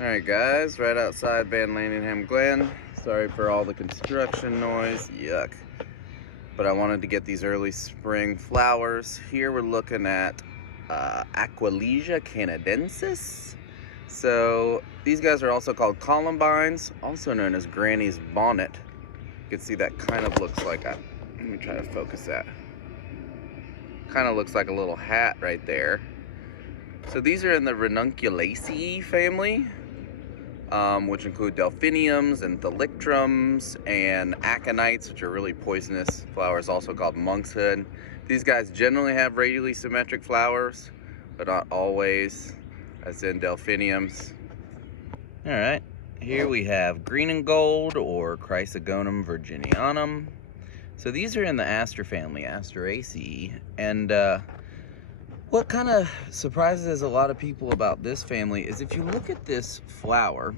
Alright guys, right outside Van Landingham Glen. Sorry for all the construction noise, yuck. But I wanted to get these early spring flowers. Here we're looking at Aqua Lygia canadensis. So these guys are also called columbines, also known as Granny's bonnet. You can see that kind of looks like a, let me try to focus that. Kind of looks like a little hat right there. So these are in the Ranunculaceae family, which include Delphiniums and Electrums and Aconites, which are really poisonous flowers, also called monkshood. These guys generally have radially symmetric flowers, but not always, as in Delphiniums. All right, here we have green and gold, or Chrysogonum virginianum. So these are in the aster family, Asteraceae, and what kind of surprises a lot of people about this family is if you look at this flower,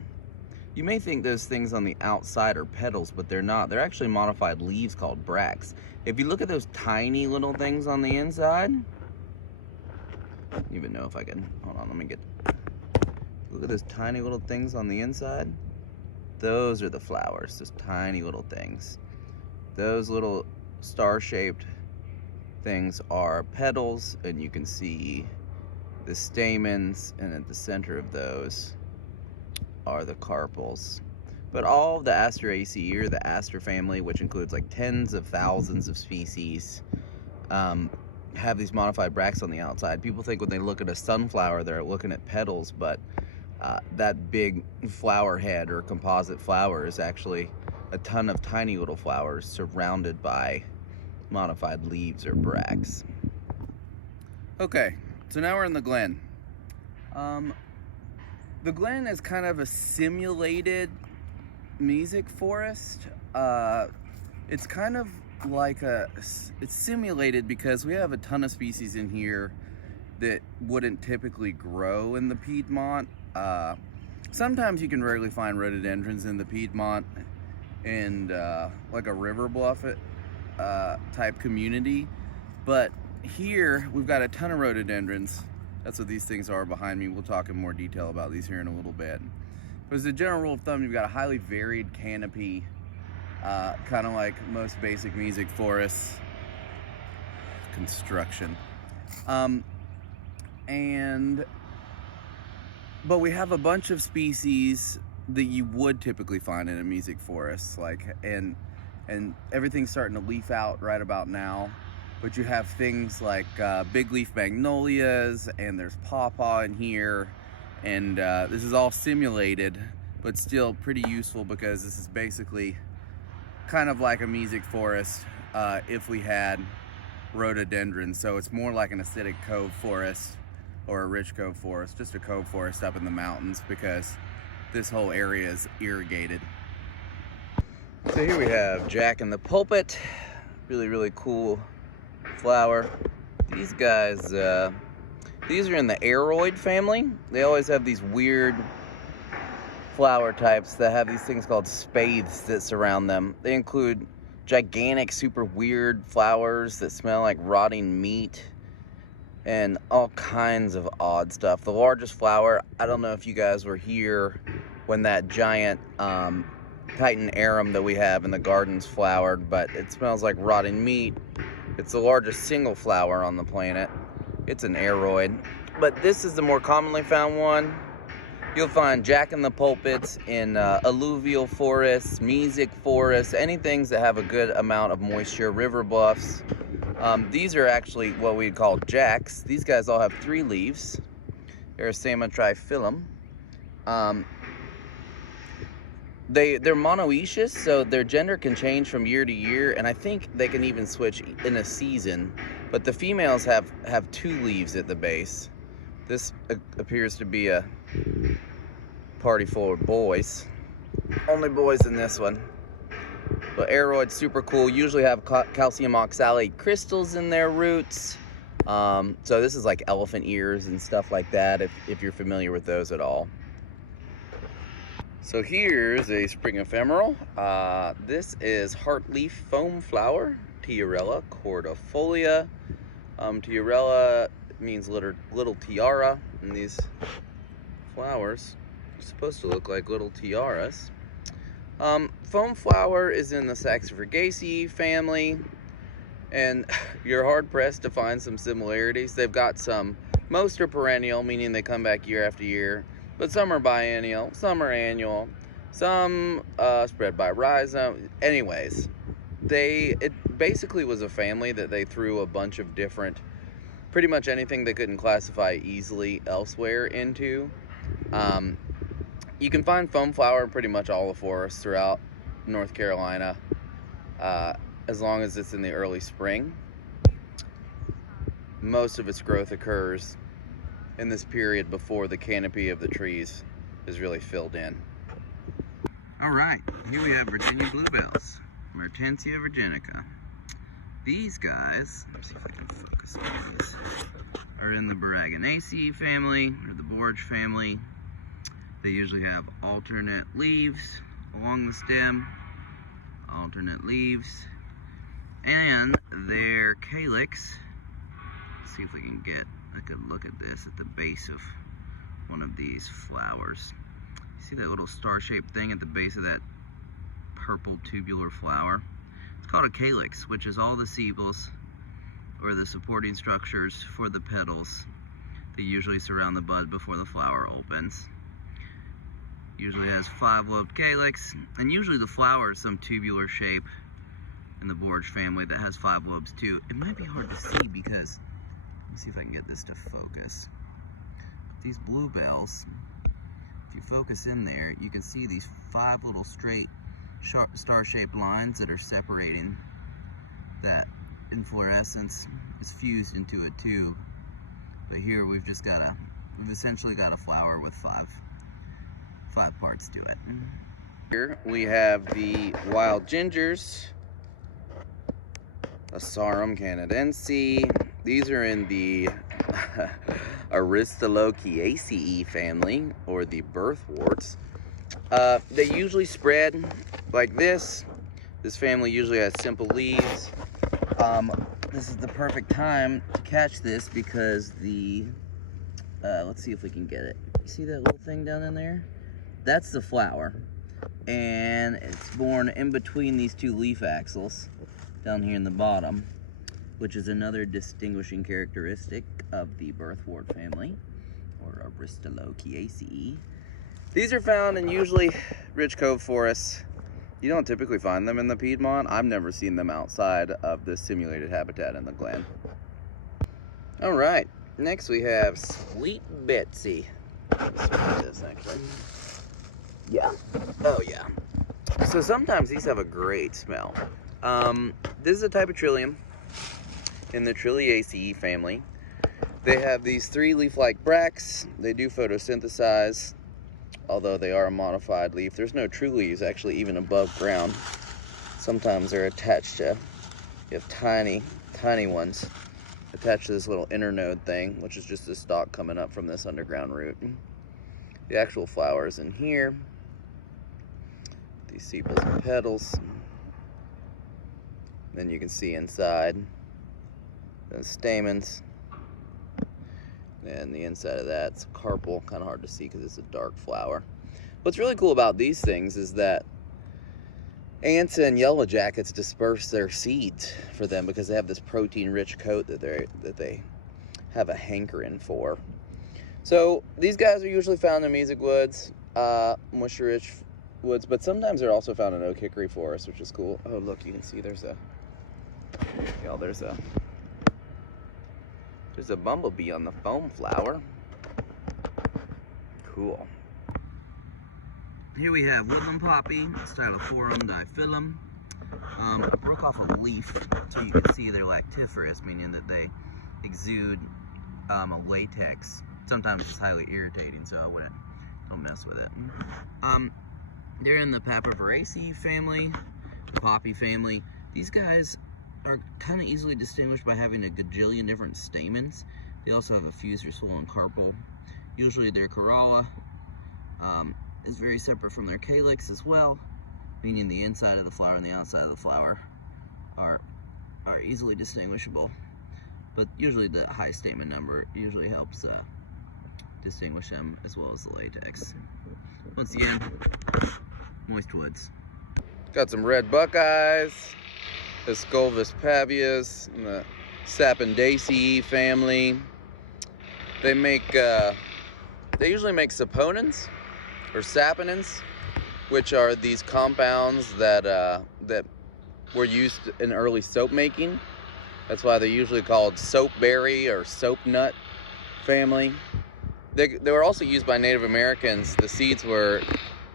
you may think those things on the outside are petals, but they're not. They're actually modified leaves called bracts. If you look at those tiny little things on the inside, I don't even know if I can, hold on, let me get, look at those tiny little things on the inside. Those are the flowers, those tiny little things. Those little star-shaped things are petals, and you can see the stamens, and at the center of those are the carpels. But all of the Asteraceae, or the aster family, which includes like tens of thousands of species, have these modified bracts on the outside. People think when they look at a sunflower they're looking at petals, but that big flower head or composite flower is actually a ton of tiny little flowers surrounded by modified leaves or bracts. Okay, so now we're in the Glen. The Glen is kind of a simulated mesic forest. It's kind of like it's simulated because we have a ton of species in here that wouldn't typically grow in the Piedmont. Sometimes you can rarely find rhododendrons in the Piedmont and like a river bluff type community, but here we've got a ton of rhododendrons. That's what these things are behind me. We'll talk in more detail about these here in a little bit. But as a general rule of thumb, you've got a highly varied canopy, kind of like most basic mesic forests construction. But we have a bunch of species that you would typically find in a mesic forest, like, and everything's starting to leaf out right about now. But you have things like big leaf magnolias, and there's pawpaw in here, and this is all simulated, but still pretty useful because this is basically kind of like a mesic forest if we had rhododendrons. So it's more like an acidic cove forest or a rich cove forest, just a cove forest up in the mountains, because this whole area is irrigated. So here we have Jack in the Pulpit, really cool flower. These guys, these are in the aroid family. They always have these weird flower types that have these things called spathes that surround them. They include gigantic, super weird flowers that smell like rotting meat and all kinds of odd stuff. The largest flower, I don't know if you guys were here when that giant Titan arum that we have in the gardens flowered, but it smells like rotting meat. It's the largest single flower on the planet. It's an aroid. But this is the more commonly found one. You'll find Jack in the Pulpits in alluvial forests, mesic forests, anything that have a good amount of moisture, river bluffs. These are actually what we'd call jacks. These guys all have 3 leaves. Aracema triphyllum. They're monoecious, so their gender can change from year to year, and I think they can even switch in a season. But the females have 2 leaves at the base. This appears to be a party full of boys. Only boys in this one. But aroids, super cool. Usually have calcium oxalate crystals in their roots. So this is like elephant ears and stuff like that, if you're familiar with those at all. So here's a spring ephemeral. This is heartleaf foam flower, Arella Cordifolia. Arella means little tiara, and these flowers supposed to look like little tiaras. Foam flower is in the Saxifragaceae family, and you're hard pressed to find some similarities. They've got some, most are perennial, meaning they come back year after year, but some are biennial, some are annual, some spread by rhizome. Anyways, it basically was a family that they threw a bunch of different, pretty much anything they couldn't classify easily elsewhere into. You can find foam flower in pretty much all the forests throughout North Carolina, as long as it's in the early spring. Most of its growth occurs in this period before the canopy of the trees is really filled in. All right, here we have Virginia bluebells, Mertensia virginica. These guys, let's see if I can focus on these, are in the Boraginaceae family, or the borage family. They usually have alternate leaves along the stem, alternate leaves, and their calyx, let's see if we can get a good look at this at the base of one of these flowers. See that little star-shaped thing at the base of that purple tubular flower? It's called a calyx, which is all the sepals, or the supporting structures for the petals that usually surround the bud before the flower opens. Usually has 5-lobed calyx, and usually the flower is some tubular shape in the borage family that has 5 lobes too. It might be hard to see because, let me see if I can get this to focus. These bluebells, if you focus in there, you can see these 5 little straight star-shaped lines that are separating that inflorescence. Is fused into a tube. But here we've essentially got a flower with 5 parts to it. Here we have the wild gingers, Asarum canadensis. These are in the Aristolochiaceae family, or the birthworts. They usually spread like this. This family usually has simple leaves. This is the perfect time to catch this because the, let's see if we can get it. You see that little thing down in there? That's the flower, and it's born in between these 2 leaf axils down here in the bottom, which is another distinguishing characteristic of the birthwort family, or Aristolochiaceae. These are found in usually rich cove forests. You don't typically find them in the Piedmont. I've never seen them outside of the simulated habitat in the Glen. All right, next we have Sweet Betsy. Let's try this actually. Yeah. Oh yeah. So sometimes these have a great smell. This is a type of trillium in the Trilliaceae family. They have these 3 leaf-like bracts. They do photosynthesize, although they are a modified leaf. There's no true leaves actually even above ground. Sometimes they're attached to, you have tiny ones attached to this little internode thing, which is just a stalk coming up from this underground root. The actual flower is in here. These sepals and petals. Then you can see inside the stamens. And the inside of that's carpel, kind of hard to see because it's a dark flower. What's really cool about these things is that ants and yellow jackets disperse their seeds for them because they have this protein-rich coat that they have a hankering for. So these guys are usually found in mesic woods, moisture-rich woods, but sometimes they're also found in oak hickory forest, which is cool. Oh, look, you can see there's a bumblebee on the foam flower. Cool. Here we have woodland poppy, Stylophorum diphyllum. I broke off a leaf so you can see they're lactiferous, meaning that they exude a latex. Sometimes it's highly irritating, so don't mess with it. They're in the Papaveraceae family, the poppy family. These guys are kind of easily distinguished by having a gajillion different stamens. They also have a fused or swollen carpel. Usually their corolla is very separate from their calyx as well, meaning the inside of the flower and the outside of the flower are easily distinguishable. But usually the high stamen number usually helps distinguish them as well as the latex. Once again, moist woods. Got some red buckeyes, the Sculvus pavias, and the Sapindaceae family. They usually make saponins or saponins, which are these compounds that were used in early soap making. That's why they're usually called soapberry or soap nut family. They were also used by Native Americans. The seeds were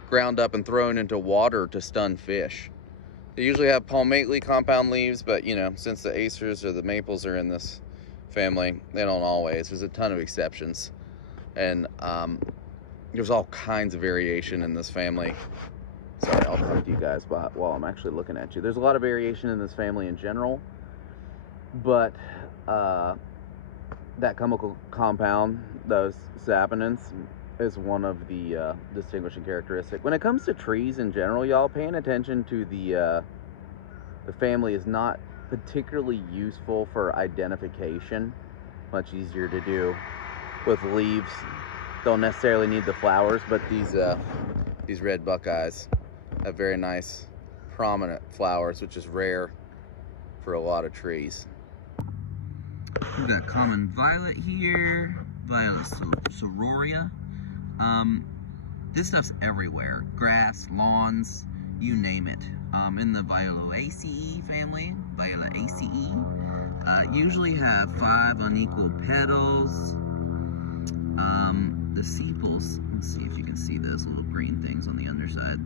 ground up and thrown into water to stun fish. They usually have palmately compound leaves, but you know, since the acers or the maples are in this family, they don't always. There's a ton of exceptions. And there's all kinds of variation in this family. Sorry, I'll talk to you guys while I'm actually looking at you. There's a lot of variation in this family in general, but that chemical compound, those saponins, is one of the distinguishing characteristics. When it comes to trees in general, y'all, paying attention to the family is not particularly useful for identification. Much easier to do with leaves. Don't necessarily need the flowers, but these red buckeyes have very nice prominent flowers, which is rare for a lot of trees. We've got common violet here, Violet sororia. This stuff's everywhere. Grass, lawns, you name it. In the Violaceae family, usually have 5 unequal petals. The sepals, let's see if you can see those little green things on the underside.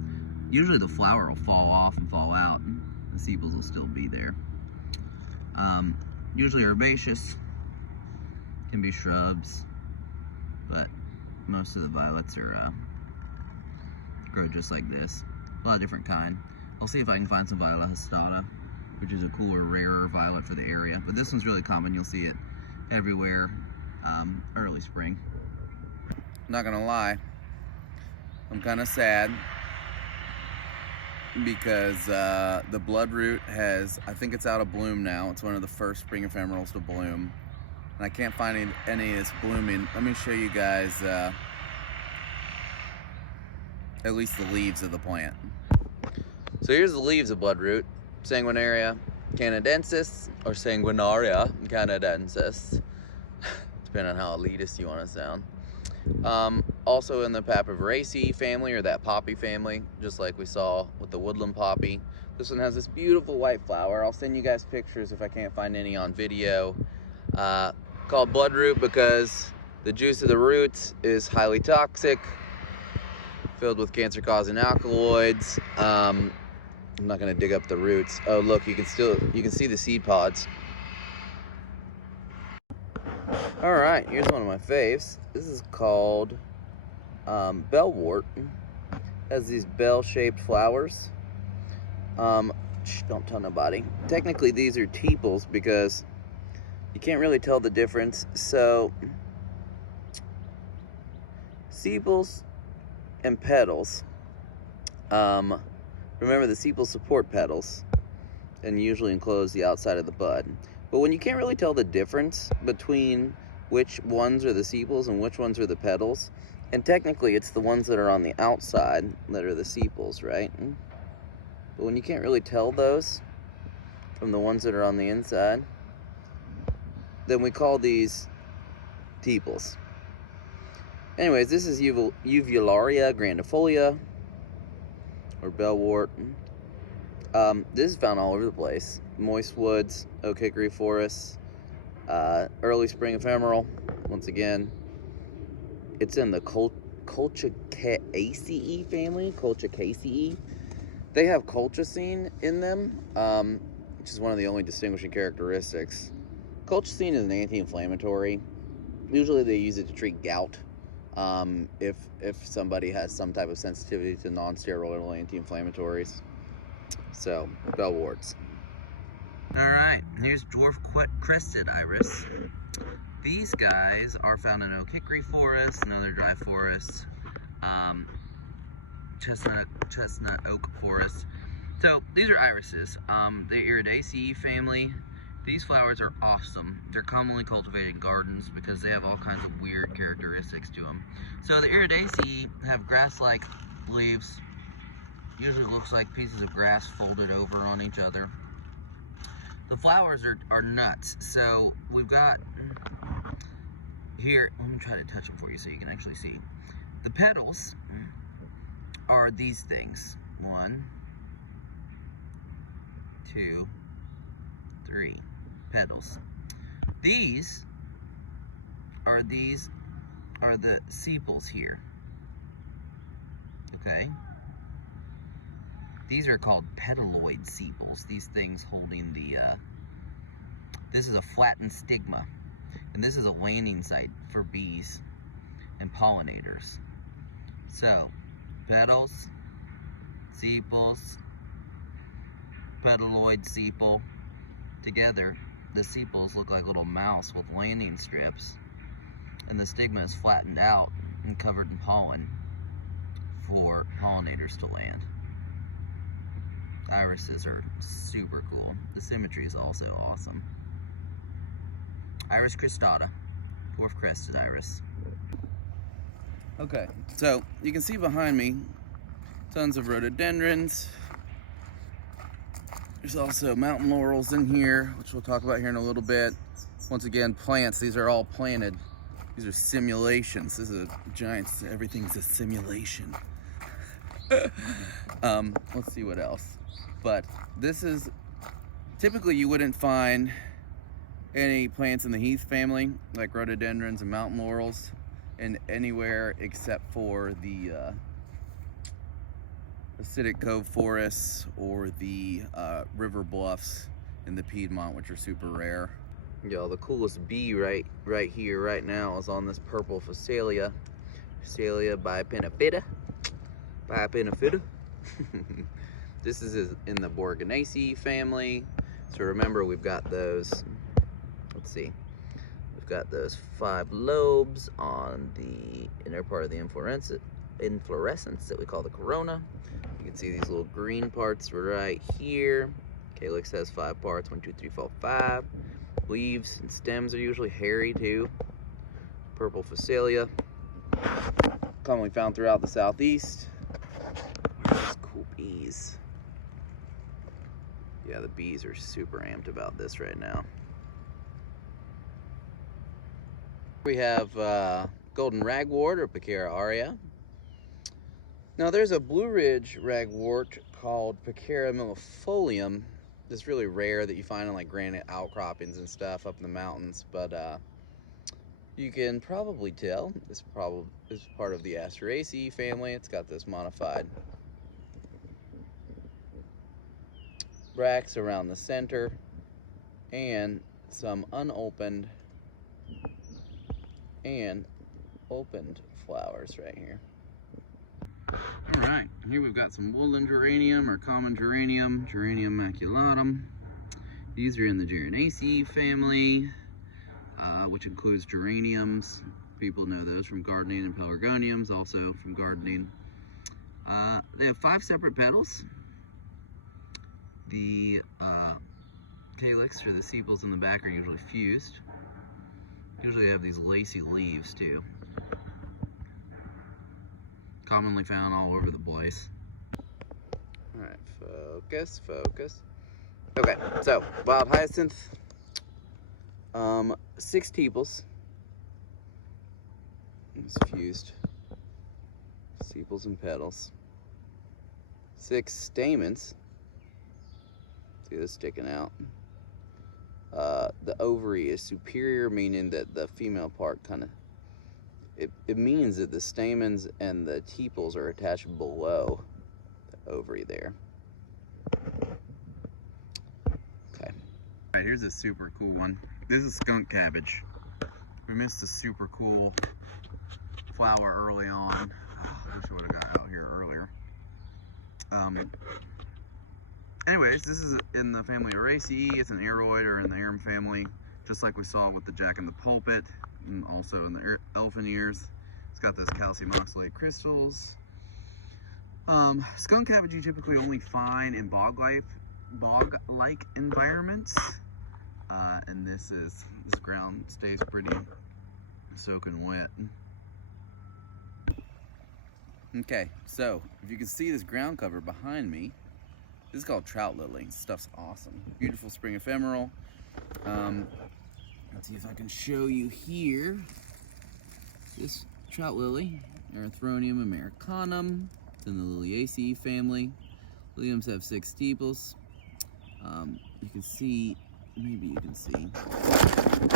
Usually the flower will fall off and fall out. The sepals will still be there. Usually herbaceous, can be shrubs, but most of the violets are grow just like this. A lot of different kind. I'll see if I can find some Viola hastata, which is a cooler, rarer violet for the area. But this one's really common. You'll see it everywhere early spring. Not gonna lie, I'm kind of sad because the Bloodroot has, I think it's out of bloom now. It's one of the first spring ephemerals to bloom. And I can't find any that's blooming. Let me show you guys at least the leaves of the plant. So here's the leaves of Bloodroot. Sanguinaria canadensis, or Sanguinaria canadensis, depending on how elitist you want to sound. Also in the Papaveraceae family, or that poppy family, just like we saw with the woodland poppy. This one has this beautiful white flower. I'll send you guys pictures if I can't find any on video. Called Bloodroot because the juice of the roots is highly toxic, filled with cancer-causing alkaloids. I'm not going to dig up the roots. Oh, look, you can see the seed pods. All right, here's one of my faves. This is called Bellewort. Has these bell-shaped flowers. Don't tell nobody. Technically, these are tepals because you can't really tell the difference. So, sepals and petals. Remember, the sepals support petals and usually enclose the outside of the bud. But when you can't really tell the difference between which ones are the sepals and which ones are the petals, and technically it's the ones that are on the outside that are the sepals, right? But when you can't really tell those from the ones that are on the inside, then we call these tepals. Anyways, this is Uvularia grandifolia, or Bellewort. This is found all over the place. Moist woods, oak hickory forests, early spring ephemeral. Once again, it's in the Colchicaceae family. Colchicaceae. They have colchicine in them, which is one of the only distinguishing characteristics. Colchicine is an anti-inflammatory. Usually they use it to treat gout. If somebody has some type of sensitivity to non-steroidal anti-inflammatories. So, Bellworts. Alright, here's dwarf crested iris. These guys are found in oak hickory forests and other dry forests, chestnut oak forests. So these are irises. The Iridaceae family These flowers are awesome. They're commonly cultivated in gardens because they have all kinds of weird characteristics to them. So the Iridaceae have grass-like leaves. Usually looks like pieces of grass folded over on each other. The flowers are nuts. So we've got here, let me try to touch them for you so you can actually see. The petals are these things. 1, 2, 3 petals. These are the sepals here. Okay? These are called petaloid sepals. These things holding the this is a flattened stigma. And this is a landing site for bees and pollinators. So, petals, sepals, petaloid sepal. Together, the sepals look like little mouse with landing strips, and the stigma is flattened out and covered in pollen for pollinators to land. Irises are super cool. The symmetry is also awesome. Iris cristata, dwarf crested iris. Okay, so you can see behind me tons of rhododendrons. There's also mountain laurels in here, which we'll talk about here in a little bit. Once again, plants, these are all planted. These are simulations. This is a giant, everything's a simulation. Let's see what else. But this is, typically you wouldn't find any plants in the heath family, like rhododendrons and mountain laurels, in anywhere except for the acidic cove forests or the river bluffs in the Piedmont, which are super rare. Y'all, the coolest bee right here, right now, is on this purple Phacelia. Phacelia bipennifida. This is in the Borgonaceae family. So remember, we've got those, let's see, we've got those 5 lobes on the inner part of the inflorescence that we call the corona. You can see these little green parts right here. Calyx has 5 parts, 1, 2, 3, 4, 5. Leaves and stems are usually hairy too. Purple Phacelia, commonly found throughout the southeast. Those cool bees. Yeah, the bees are super amped about this right now. We have golden ragwort, or Picara aurea. Now there's a Blue Ridge ragwort called Picara millefolium. It's really rare that you find on like granite outcroppings and stuff up in the mountains, but you can probably tell this is part of the Asteraceae family. It's got this modified bracts around the center and some unopened and opened flowers right here. All right, here we've got some woodland geranium or common geranium, Geranium maculatum. These are in the Geranaceae family, which includes geraniums. People know those from gardening, and pelargoniums also from gardening. They have 5 separate petals. The calyx, or the sepals in the back, are usually fused. Usually have these lacy leaves too. Commonly found all over the place. All right, focus. Okay, so wild hyacinth, 6 tepals. It's fused. Sepals and petals. 6 stamens. See this sticking out. The ovary is superior, meaning that the female part kind of, it means that the stamens and the tepals are attached below the ovary there. Okay. All right, here's a super cool one. This is skunk cabbage. We missed a super cool flower early on. Oh, I wish I would have got out here earlier. Anyways, this is in the family Araceae. It's an aroid, or in the arum family, just like we saw with the jack in the pulpit, and also in the elfin ears. It's got those calcium oxalate crystals. Skunk cabbage you typically only find in bog-like environments. And this ground stays pretty soaking wet. Okay, so if you can see this ground cover behind me, this is called Trout Lily. This stuff's awesome. Beautiful spring ephemeral. Let's see if I can show you here. This Trout Lily, Erythronium americanum. It's in the Liliaceae family. Liliums have 6 tepals. You can see, maybe you can see.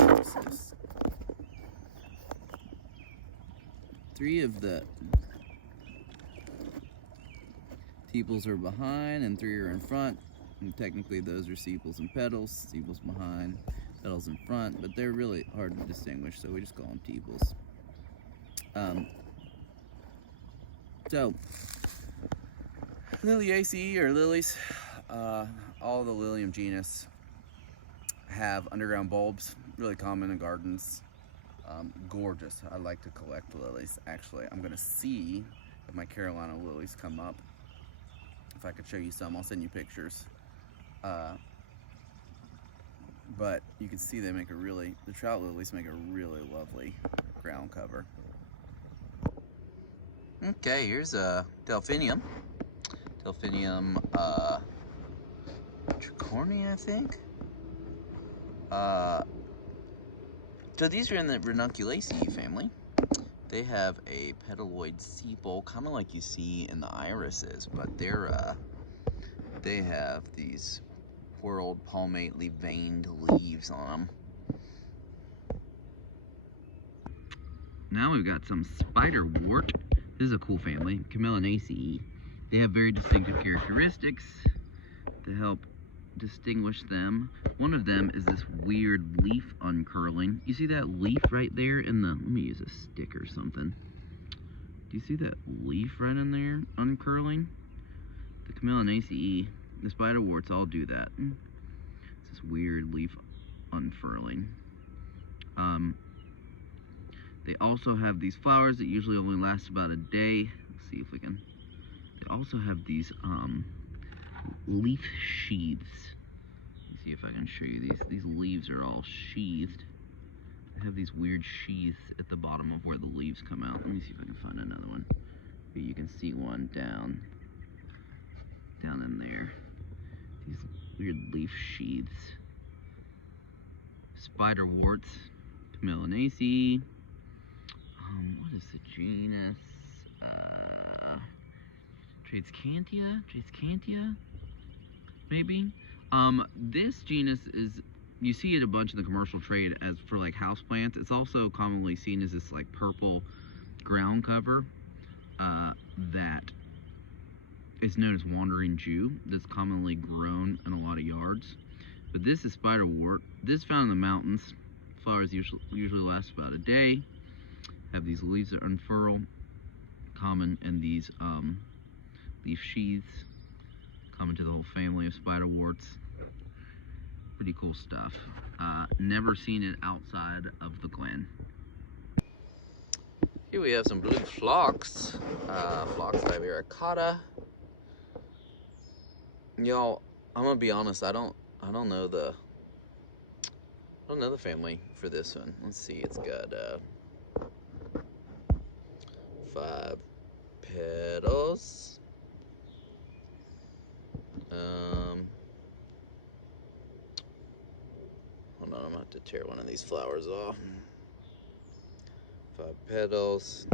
What's this? 3 of the tepals are behind and 3 are in front. And technically those are sepals and petals. Sepals behind, petals in front, but they're really hard to distinguish, so we just call them tepals. So, Liliaceae, or lilies, all the Lilium genus have underground bulbs, really common in gardens. Gorgeous. I like to collect lilies, actually. I'm gonna see if my Carolina lilies come up. If I could show you some, I'll send you pictures. But you can see the Trout Lilies make a really lovely ground cover. Okay, here's a Delphinium. Delphinium tricorni, I think. So these are in the Ranunculaceae family. They have a petaloid sepal, kind of like you see in the irises, but they have these whorled palmately veined leaves on them. Now we've got some Spiderwort. This is a cool family, Canadensis. They have very distinctive characteristics to help distinguish them. One of them is this weird leaf uncurling. You see that leaf right there in the, let me use a stick or something. Do you see that leaf right in there uncurling? The Canadensis, the Spiderworts all do that. It's this weird leaf unfurling. They also have these flowers that usually only last about a day. Let's see if we can. They also have these leaf sheaths. Let's see if I can show you these. These leaves are all sheathed. They have these weird sheaths at the bottom of where the leaves come out. Let me see if I can find another one. Here you can see one down in there. These weird leaf sheaths. Spiderworts, Canadensis. What is the genus? Tradescantia, maybe. This genus is, you see it a bunch in the commercial trade as for like houseplants. It's also commonly seen as this like purple ground cover that is known as wandering Jew. That's commonly grown in a lot of yards. But this is Spiderwort. This is found in the mountains. Flowers usually last about a day. Have these leaves that unfurl, common, and these leaf sheaths, common to the whole family of Spiderworts. Pretty cool stuff. Never seen it outside of the glen. Here we have some blue phlox, Phlox vivaricata. Y'all, I'm gonna be honest. I don't know the family for this one. Let's see. It's got 5 petals. Hold on, I'm gonna have to tear one of these flowers off. 5 petals,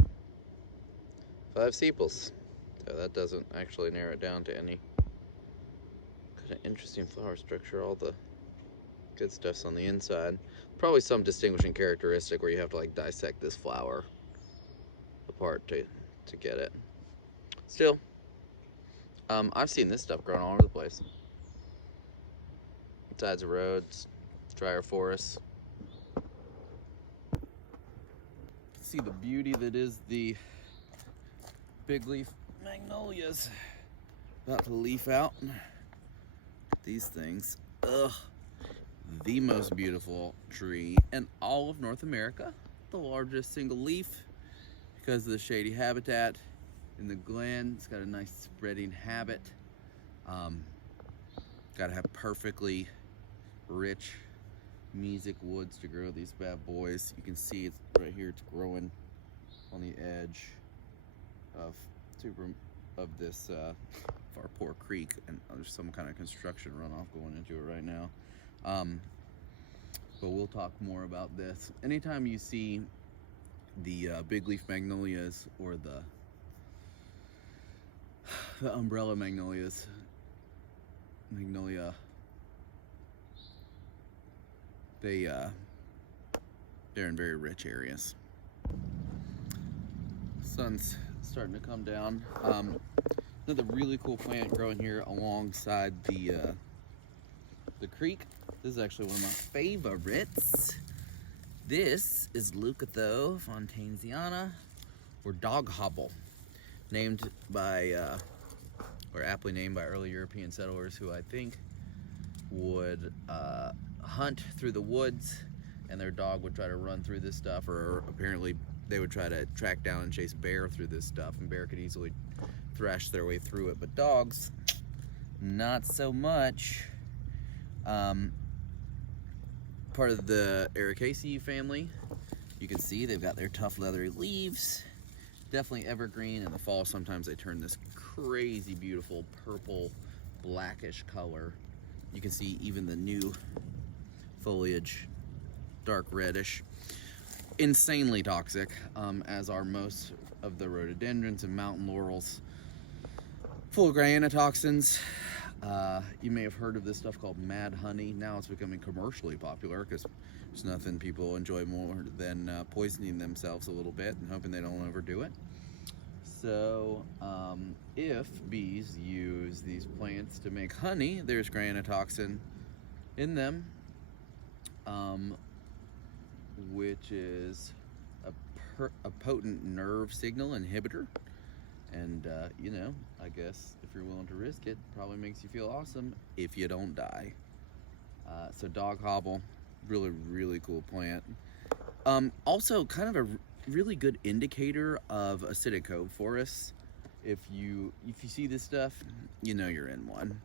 5 sepals. So that doesn't actually narrow it down to any kind of interesting flower structure. All the good stuff's on the inside. Probably some distinguishing characteristic where you have to like dissect this flower apart to get it. Still, I've seen this stuff growing all over the place. Sides of roads, drier forests. See the beauty that is the big leaf magnolias about to leaf out. These things, the most beautiful tree in all of North America. The largest single leaf because of the shady habitat in the glen. It's got a nice spreading habit. Got to have perfectly rich Music woods to grow these bad boys. You can see it's right here, it's growing on the edge of this Farpour Creek, and there's some kind of construction runoff going into it right now. But we'll talk more about this. Anytime you see the big leaf magnolias or the umbrella magnolia, they're in very rich areas. Sun's starting to come down. Another really cool plant growing here alongside the creek. This is actually one of my favorites. This is Leucotho fontanesiana, or dog hobble, named by, or aptly named by early European settlers who I think would hunt through the woods, and their dog would try to run through this stuff, or apparently they would try to track down and chase bear through this stuff, and bear could easily thrash their way through it, but dogs, not so much. Part of the Asteraceae family. You can see they've got their tough leathery leaves, definitely evergreen. In the fall sometimes they turn this crazy beautiful purple blackish color. You can see even the new foliage dark reddish. Insanely toxic, as are most of the rhododendrons and mountain laurels, full of granatoxins. You may have heard of this stuff called mad honey. Now it's becoming commercially popular because there's nothing people enjoy more than poisoning themselves a little bit and hoping they don't overdo it. So if bees use these plants to make honey, there's granatoxin in them, which is a potent nerve signal inhibitor. And, you know, I guess if you're willing to risk it, probably makes you feel awesome if you don't die. So dog hobble, really, really cool plant. Also kind of a really good indicator of acidic cove forests. If you see this stuff, you know you're in one.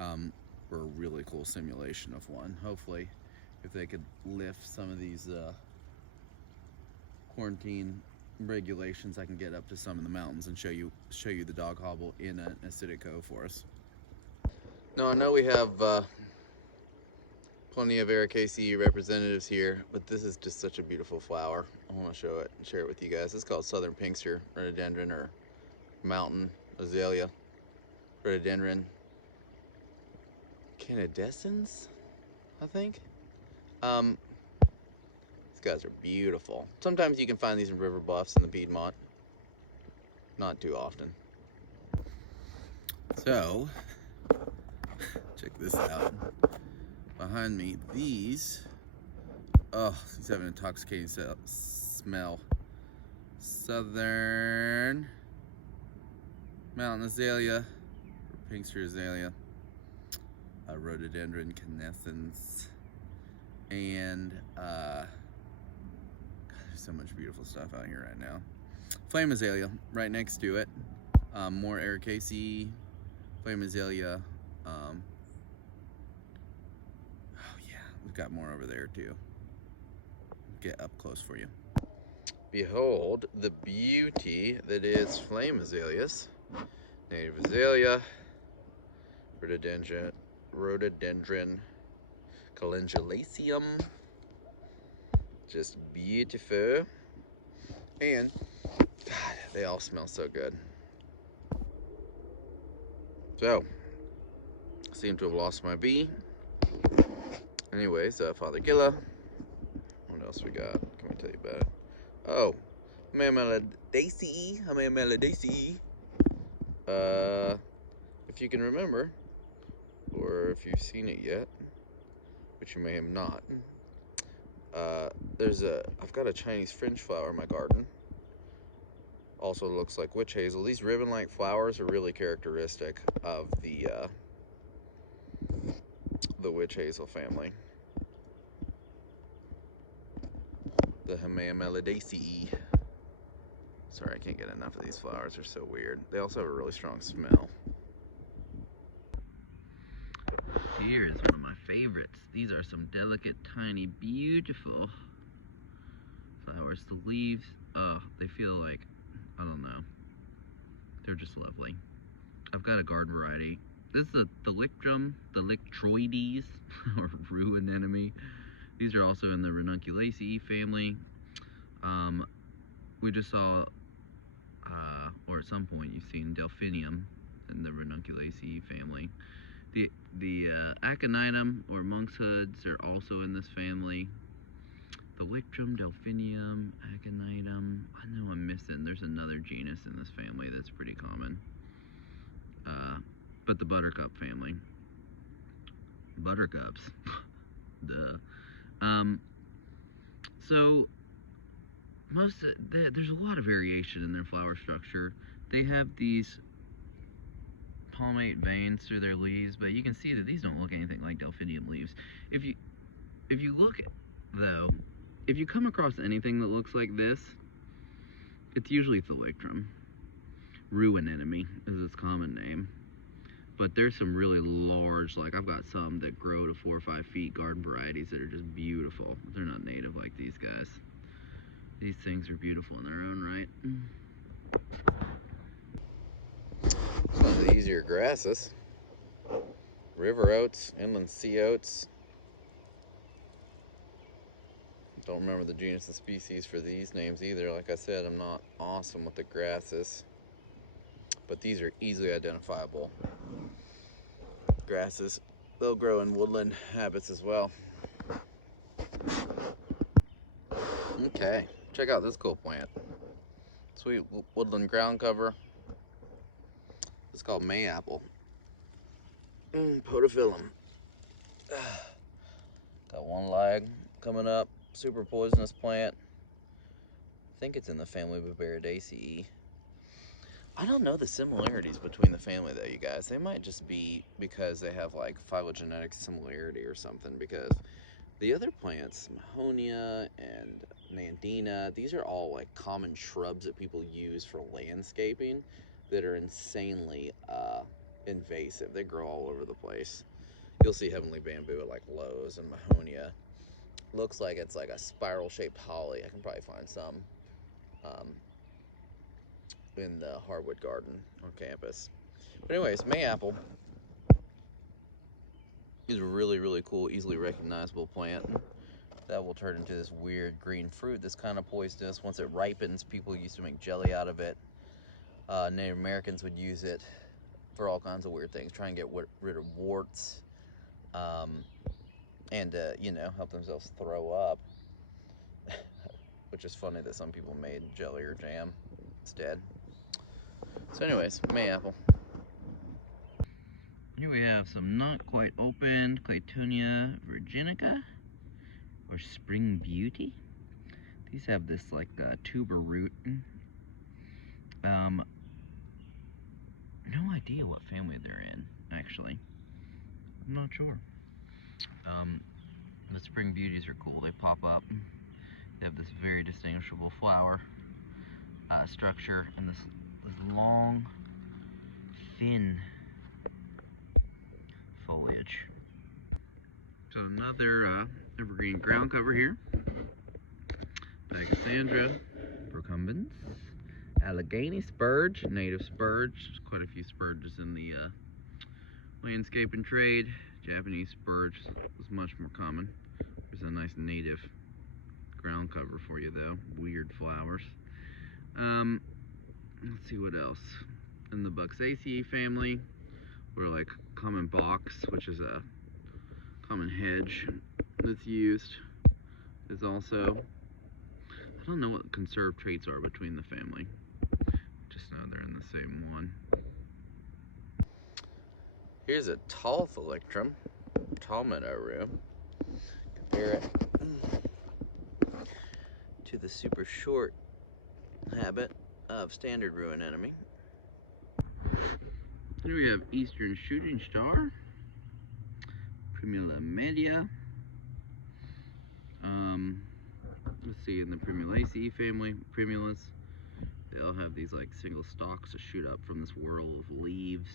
Or a really cool simulation of one. Hopefully, if they could lift some of these quarantine regulations, I can get up to some of the mountains and show you the dog hobble in an acidic cove forest. Now I know we have plenty of Asteraceae representatives here, but this is just such a beautiful flower. I want to show it and share it with you guys. It's called Southern Pinkster Rhododendron, or Mountain Azalea Rhododendron canadensis, I think. These guys are beautiful. Sometimes you can find these in river bluffs in the Piedmont. Not too often. So, check this out. Behind me, these have an intoxicating smell. Southern Mountain Azalea, or Pinkster Azalea, Rhododendron canadensis, and God, there's so much beautiful stuff out here right now. Flame Azalea right next to it. More Asteraceae, Flame Azalea. Oh yeah, we've got more over there too. Get up close for you. Behold the beauty that is Flame Azaleas. Native Azalea, Rhododendron calendulaceum. Just beautiful. And God, they all smell so good. So, I seem to have lost my bee. Anyways, Father Gilla. What else we got? Can we tell you about it? Oh, Melodidaceae. If you can remember, or if you've seen it yet, which you may have not, I've got a Chinese fringe flower in my garden. Also looks like witch hazel. These ribbon-like flowers are really characteristic of the witch hazel family. The Melodidaceae. Sorry, I can't get enough of these flowers. They're so weird. They also have a really strong smell. here is one of my favorites. These are some delicate, tiny, beautiful flowers. The leaves, they feel like, I don't know, they're just lovely. I've got a garden variety. This is the Electrum, the Electroides, or Rue anemone. These are also in the Ranunculacea family. We just saw, or at some point you've seen Delphinium in the Ranunculacea family. The Aconitum, or monkshood, are also in this family. The Electrum, Delphinium, Aconitum. I know I'm missing. There's another genus in this family that's pretty common. But the Buttercup family. Buttercups. Duh. So there's a lot of variation in their flower structure. They have these palmate veins through their leaves, but you can see that these don't look anything like Delphinium leaves. If you look, though, if you come across anything that looks like this, it's usually Electrum. Rue anemone is its common name. But there's some really large, like I've got some that grow to 4 or 5 feet, garden varieties that are just beautiful. They're not native like these guys. These things are beautiful in their own right. Some of the easier grasses. River oats, inland sea oats. Don't remember the genus and species for these names either. Like I said, I'm not awesome with the grasses. But these are easily identifiable grasses. They'll grow in woodland habits as well. Okay, check out this cool plant. Sweet woodland ground cover. It's called mayapple. Podophyllum. Got one leg coming up. Super poisonous plant. I think it's in the family Biberidaceae. I don't know the similarities between the family though, you guys. They might just be because they have like phylogenetic similarity or something, because the other plants, Mahonia and Nandina, these are all like common shrubs that people use for landscaping that are insanely invasive. They grow all over the place. You'll see heavenly bamboo at like Lowe's, and Mahonia looks like it's like a spiral shaped holly. I can probably find some in the hardwood garden on campus. But anyways, mayapple is a really, really cool, easily recognizable plant that will turn into this weird green fruit that's kind of poisonous. Once it ripens, people used to make jelly out of it. Native Americans would use it for all kinds of weird things, try and get rid of warts, and you know, help themselves throw up. Which is funny that some people made jelly or jam instead. So anyways, mayapple. Here we have some not quite opened Claytonia virginica, or spring beauty. These have this like tuber root. No idea what family they're in, actually. I'm not sure. The spring beauties are cool. They pop up. They have this very distinguishable flower structure and this long, thin foliage. So another evergreen ground cover here. Pagosandra procumbens. Allegheny spurge, native spurge. There's quite a few spurges in the landscaping trade. Japanese spurge is much more common. There's a nice native ground cover for you though. Weird flowers. Let's see what else. In the Buxaceae family, we're like common box, which is a common hedge that's used. Is also, I don't know what conserved traits are between the family. Just know they're in the same one. Here's a tall Electrum, tall meadow rue. Compare it to the super short habit of standard rue anemone. Here we have Eastern Shooting Star, Primula media. Let's see, in the Primulaceae family, Primulas, they all have these like single stalks that shoot up from this whorl of leaves.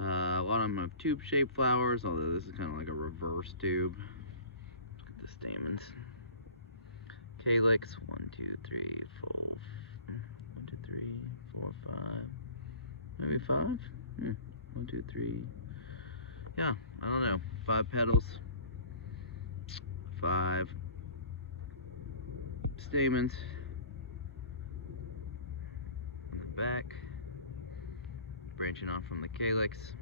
A lot of them have tube-shaped flowers, although this is kind of like a reverse tube. Look at the stamens. Calyx, 1, 2, 3, 4, 1, 2, 3, 4, 5, maybe 5? 1, 2, 3. Yeah, I don't know. 5 petals, 5 stamens in the back, branching on from the calyx.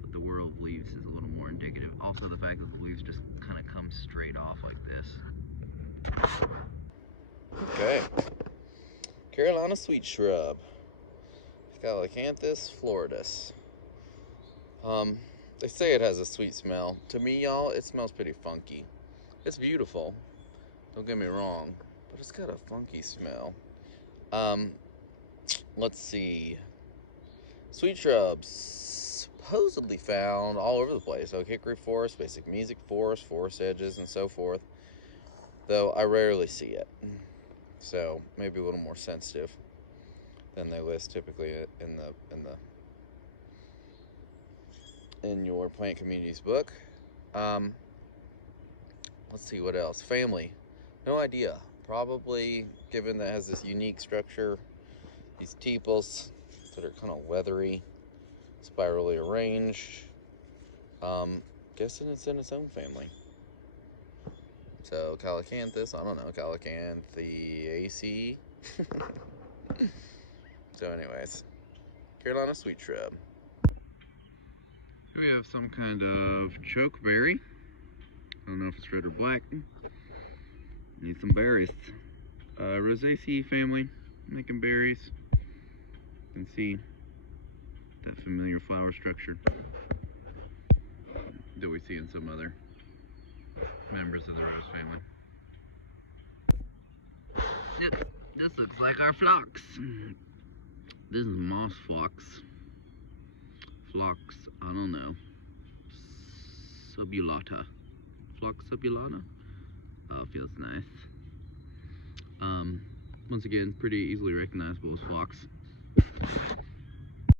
But the whirl of leaves is a little more indicative. Also the fact that the leaves just kind of come straight off like this. Okay. Carolina sweet shrub. Canadensis floridus. They say it has a sweet smell. To me, y'all, it smells pretty funky. It's beautiful. Don't get me wrong, but it's got a funky smell. Let's see. Sweet shrubs supposedly found all over the place. Oak hickory forest, basic music forest, forest edges, and so forth. Though I rarely see it, so maybe a little more sensitive than they list typically in your plant communities book. Let's see what else. Family, no idea. Probably, given that it has this unique structure, these tepals that are kind of leathery, spirally arranged. Guessing it's in its own family. So Canadensis, I don't know, Canadensis. So anyways, Carolina sweet shrub. Here we have some kind of chokeberry. I don't know if it's red or black. Need some berries. Rosaceae family, making berries. You can see that familiar flower structure that we see in some other members of the rose family. Yep, this looks like our phlox. This is moss phlox. Phlox, I don't know. Subulata. Phlox subulata? Oh, feels nice. Once again, pretty easily recognizable as phlox.